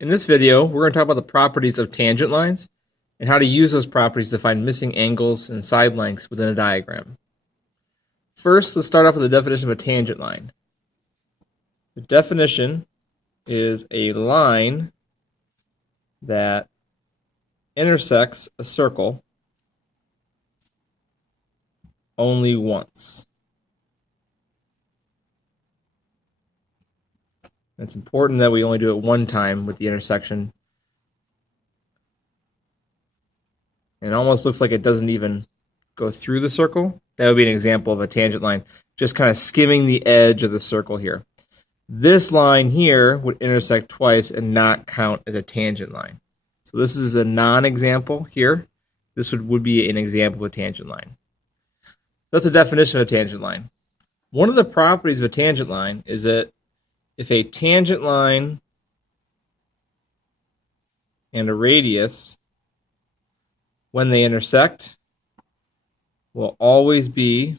In this video, we're going to talk about the properties of tangent lines and how to use those properties to find missing angles and side lengths within a diagram. First, let's start off with the definition of a tangent line. The definition is a line that intersects a circle only once. It's important that we only do it one time with the intersection. And it almost looks like it doesn't even go through the circle. That would be an example of a tangent line, just kind of skimming the edge of the circle here. This line here would intersect twice and not count as a tangent line. So this is a non-example here. This would be an example of a tangent line. That's a definition of a tangent line. One of the properties of a tangent line is that if a tangent line and a radius, when they intersect, will always be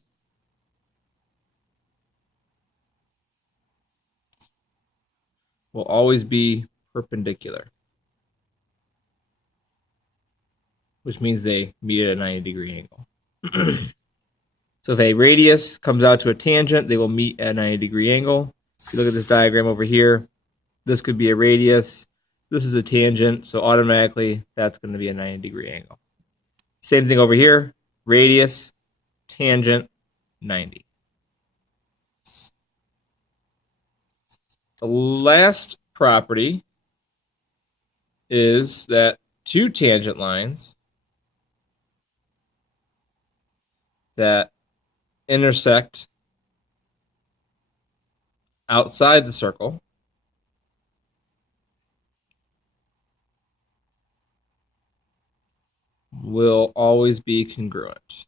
perpendicular, which means they meet at a 90-degree angle. So if a radius comes out to a tangent, they will meet at a 90-degree angle. If you look at this diagram over here, this could be a radius, this is a tangent, so automatically that's going to be a 90-degree angle. Same thing over here, radius, tangent, 90. The last property is that two tangent lines that intersect outside the circle will always be congruent.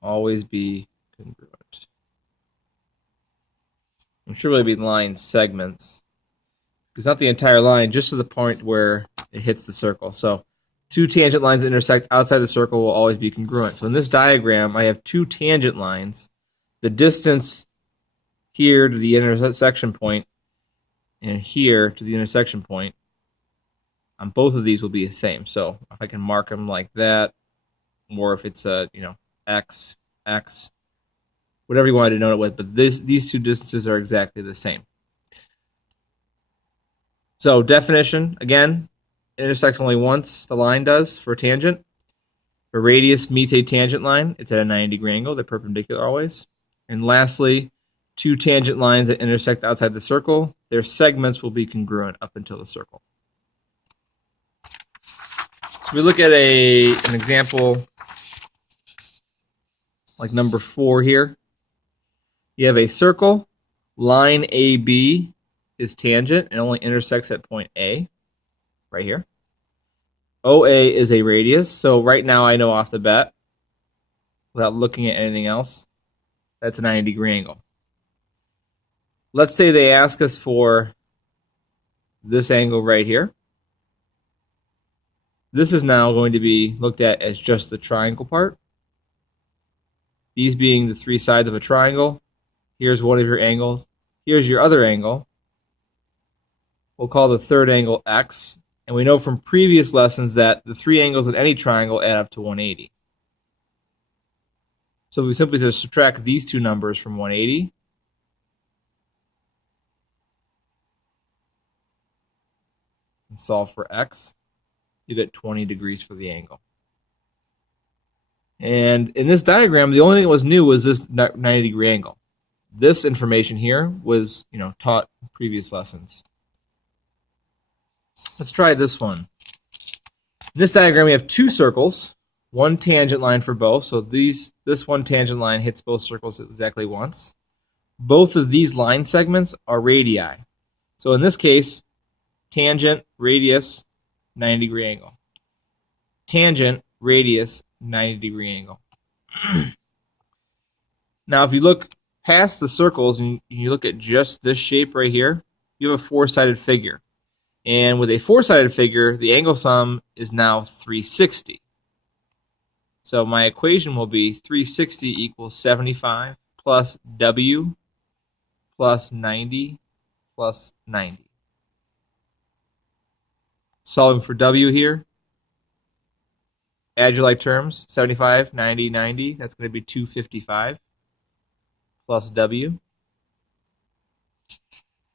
Always be congruent. I'm sure it'll be line segments. It's not the entire line, just to the point where it hits the circle. So two tangent lines that intersect outside the circle will always be congruent. So in this diagram, I have two tangent lines. The distance here to the intersection point and here to the intersection point on both of these will be the same. So if I can mark them like that, or if it's a x, x, whatever you want to denote it with, but these two distances are exactly the same. So definition, again, intersects only once, the line does, for a tangent. If a radius meets a tangent line, it's at a 90-degree angle. They're perpendicular always. And lastly, two tangent lines that intersect outside the circle, their segments will be congruent up until the circle. So we look at an example like number 4 here. You have a circle, line AB is tangent and only intersects at point A, right here. OA is a radius, so right now I know off the bat, without looking at anything else, that's a 90-degree angle. Let's say they ask us for this angle right here. This is now going to be looked at as just the triangle part. These being the three sides of a triangle. Here's one of your angles. Here's your other angle. We'll call the third angle X. And we know from previous lessons that the three angles in any triangle add up to 180. So we simply just subtract these two numbers from 180. And solve for X. You get 20 degrees for the angle. And in this diagram, the only thing that was new was this 90-degree angle. This information here was, taught in previous lessons. Let's try this one. In this diagram, we have two circles, one tangent line for both. So this one tangent line hits both circles exactly once. Both of these line segments are radii. So in this case, tangent, radius, 90-degree angle. Tangent, radius, 90-degree angle. Now, if you look past the circles and you look at just this shape right here, you have a four-sided figure. And with a four-sided figure, the angle sum is now 360. So my equation will be 360 equals 75 plus W plus 90 plus 90. Solving for W here. Add your like terms. 75, 90, 90. That's going to be 255 plus W.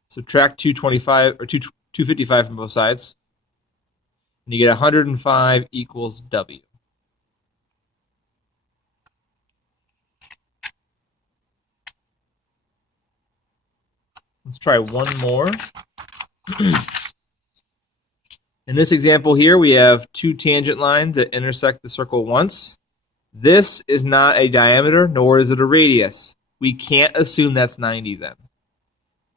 Subtract 225 or 255 from both sides. And you get 105 equals W. Let's try one more. In this example here, we have two tangent lines that intersect the circle once. This is not a diameter, nor is it a radius. We can't assume that's 90 then.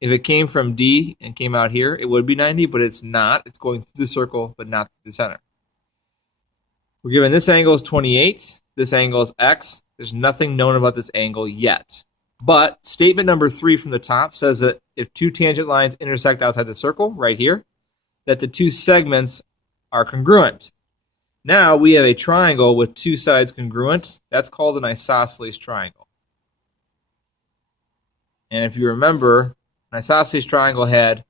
If it came from D and came out here, it would be 90, but it's not. It's going through the circle, but not through the center. We're given this angle is 28. This angle is X. There's nothing known about this angle yet. But statement number 3 from the top says that if two tangent lines intersect outside the circle, right here, that the two segments are congruent. Now we have a triangle with two sides congruent. That's called an isosceles triangle. And if you remember, an isosceles triangle had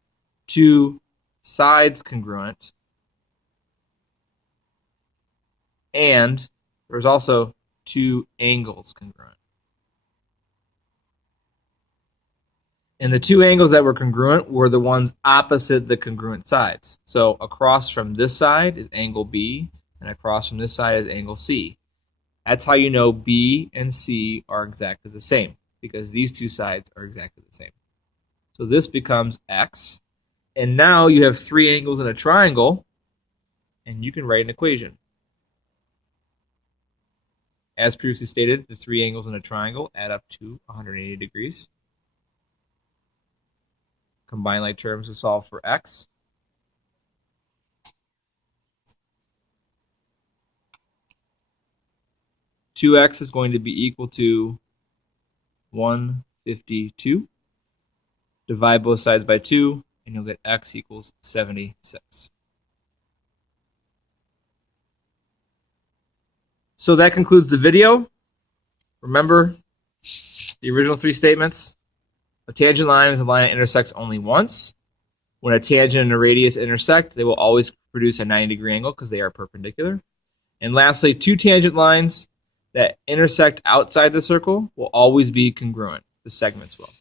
two sides congruent, and there's also two angles congruent. And the two angles that were congruent were the ones opposite the congruent sides. So across from this side is angle B, and across from this side is angle C. That's how you know B and C are exactly the same, because these two sides are exactly the same. So this becomes X, and now you have three angles in a triangle, and you can write an equation. As previously stated, the three angles in a triangle add up to 180 degrees. Combine like terms to solve for X. Two X is going to be equal to 152. Divide both sides by 2, and you'll get X equals 76. So that concludes the video. Remember the original three statements. A tangent line is a line that intersects only once. When a tangent and a radius intersect, they will always produce a 90-degree angle because they are perpendicular. And lastly, two tangent lines that intersect outside the circle will always be congruent. The segments will.